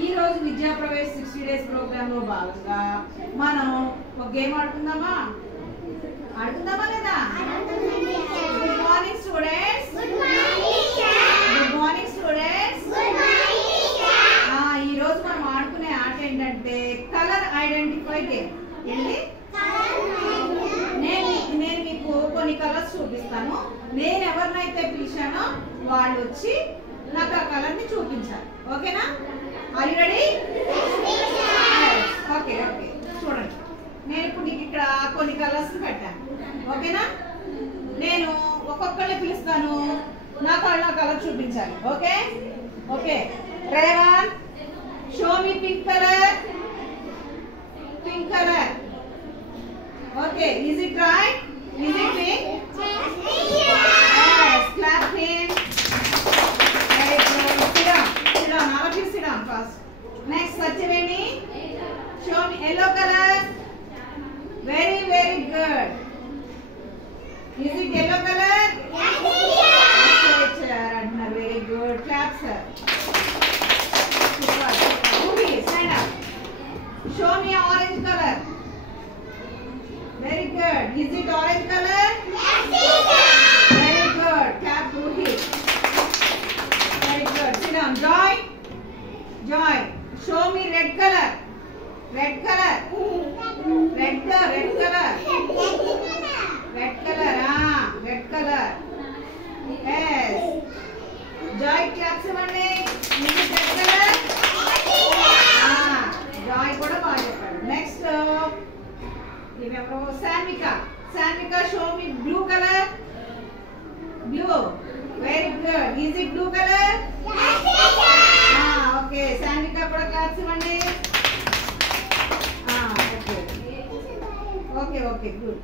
ఈ రోజు విద్యా ప్రవేశ్ 60 డేస్ ప్రోగ్రామ్ లో భాగంగా మనం ఒక గేమ్ ఆడుకుందామా లేదా? Good morning students. Good morning students. ఈ రోజు మనం ఆడుకునే ఆట ఏంటంటే కలర్ ఐడెంటిఫై గేమ్. ఏంటి? నేను మీకు కొన్ని కలర్స్ చూపిస్తాను. నేను ఎవరినైతే పిలిచానో వాళ్ళు వచ్చి నాకు ఆ కలర్ ని చూపించాలి. ఓకేనా? Are you ready? Okay okay. చూడండి, నేను ఇప్పుడు నీకు ఇక్కడ కొన్ని కలర్స్ పెట్టాను. ఓకేనా? నేను ఒక్కొక్కరిని పిలుస్తాను, నాకు ఆ కలర్ చూపించాలి. Okay okay. Revan, show me pink colour. Pink colour. Okay, is it right? Is it pink? Yes, clap him. Very good. Sit down. Sit down. All of you sit down first. Next, Satyaveni. Show me yellow color. Very, very good. Is it yellow color? Yes, teacher. Adna, very good. Clap, sir. Super. Ruby, stand up. Show me orange color. Very good. Is it orange color? Yes, teacher. Very good. Clap, Ruby. Very good. Sit down. Joy. Joy. Show me red color. Red color. Red color. Red color. Red color. Red color. Yes. Joy, clap somebody. Is it red color? Joy kuda baga cheppadu. Next, Sanvika. Sanvika, show me blue color. Blue. Very good. Is it blue color? Yes, teacher. Okay. Sanvika kuda clap somebody. Okay. Okay, okay, good.